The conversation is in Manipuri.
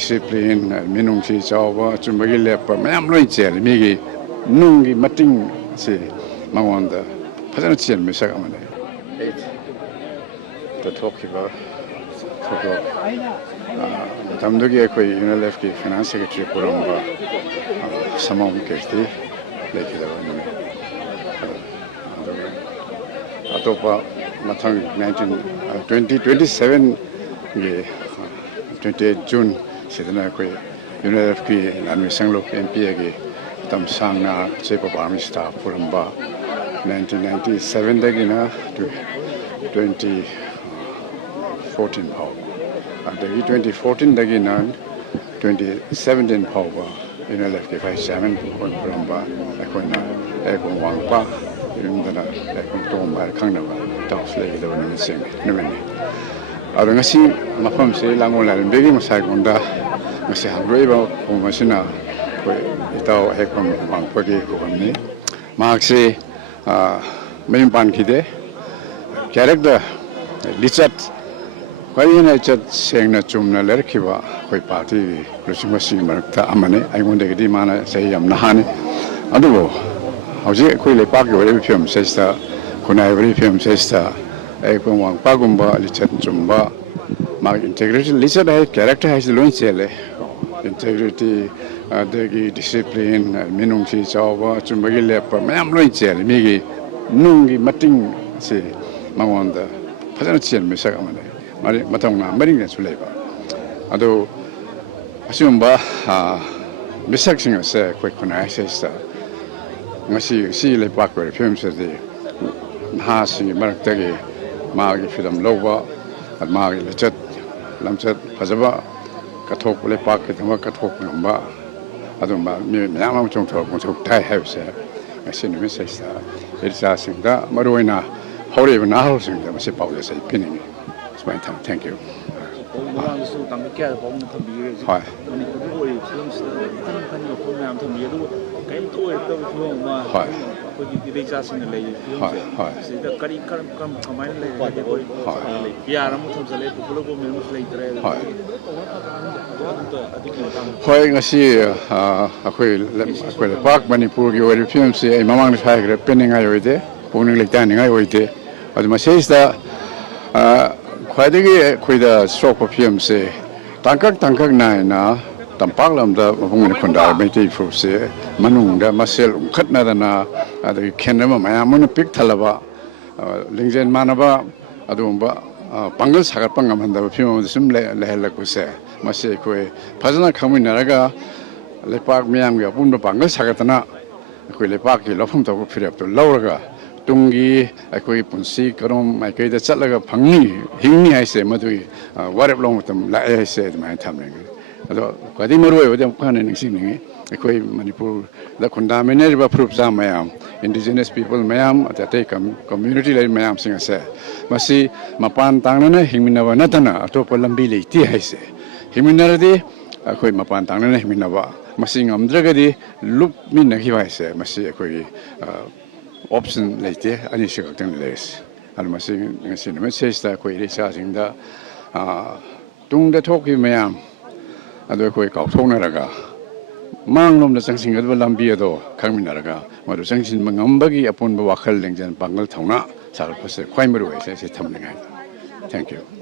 discipline minung si chawa chumagi lepa mayam loi chel migi nungi mating si mangwanda phajana chen me sak amane to talk about tamdogi koi UNLF ki finance secretary kuramba samam kesti lekida bani atopa mathang 2027 ge 28 June sidana koi UNLF ki lanmi sanglok MP ge tam sangna chepa army staff kuramba 1997 dagina to 2014 power and the 2014 dagina 2017 power UNLF ki vice chairman kuramba akoina Ayekpam Wangpa yundana Ayekpam tomba khangna ba taw flay da wani sing nimeni aro ngasi mafam se langol la begi masai gonda ngasi hagroi ba ko masina ko itaw Ayekpam Wangpa ki ko amni maakse main ban kide character lichat kwayina chat sengna chumna lerkiwa koi party lusimasi marakta amane aigonde gidi mana sei yam nahane adugo hauji koi le pak yore film sesta kunai bri film sesta Ayekpam Wangpa gumba lichat chumba ma integrity lichat hai character has loin chele integrity the discipline minung si chawa chumbagi lepa mayam loin chele migi nungi mating si mangwanda phajana chen me sak amane mari matangna mari ne suleba ado asumba misak singa se koi kunai sesta ngasi si le pak ko film se de ha si marak tagi magi film loba at magi lechat lamchat phajaba kathok le pak ke thama kathok ngamba adumba mi myam chong thok thok thai have se ngasi ne se sa irsa singda maroina hore na ho singda mase paule se pining thank you Hi. Khwaidagi khoida stroke film se tangkak nai na tampak lamda mapung khunda meti fu se manungda masel khatna dana adu khenama mayamun pik thalaba lingjen manaba adumba pangal sagat pangam handa film sim le ku se mase khoi phajana khamin naraga lepak miyam ga punba pangal sagatana khoi lepak ki lofum to phirep to lawraga tungi akoi punsi karom mai kai da chatlaga phangni hingni aise madui warep long tam la aise mai thamne ado kwadi maroi odam khane ningsing ni akoi manipur da khunda mene ba proof sa mayam indigenous people mayam atate community lai mayam singa se masi mapan tangna na hingmina ba natana atopa lambi leiti aise hingmina radi akoi mapan tangna na hingmina ba masi ngamdragadi lup min na hiwaise masi akoi option later ani shakang les almasi ngasi na message ta koi resa singda tung da thoki mayam ado koi kaw thongna raga manglom da changsing ga lambi ado khangmina raga madu changsin mangambagi apun ba wakhal lengjan bangal thongna sar phase khwai maru se thamninga thank you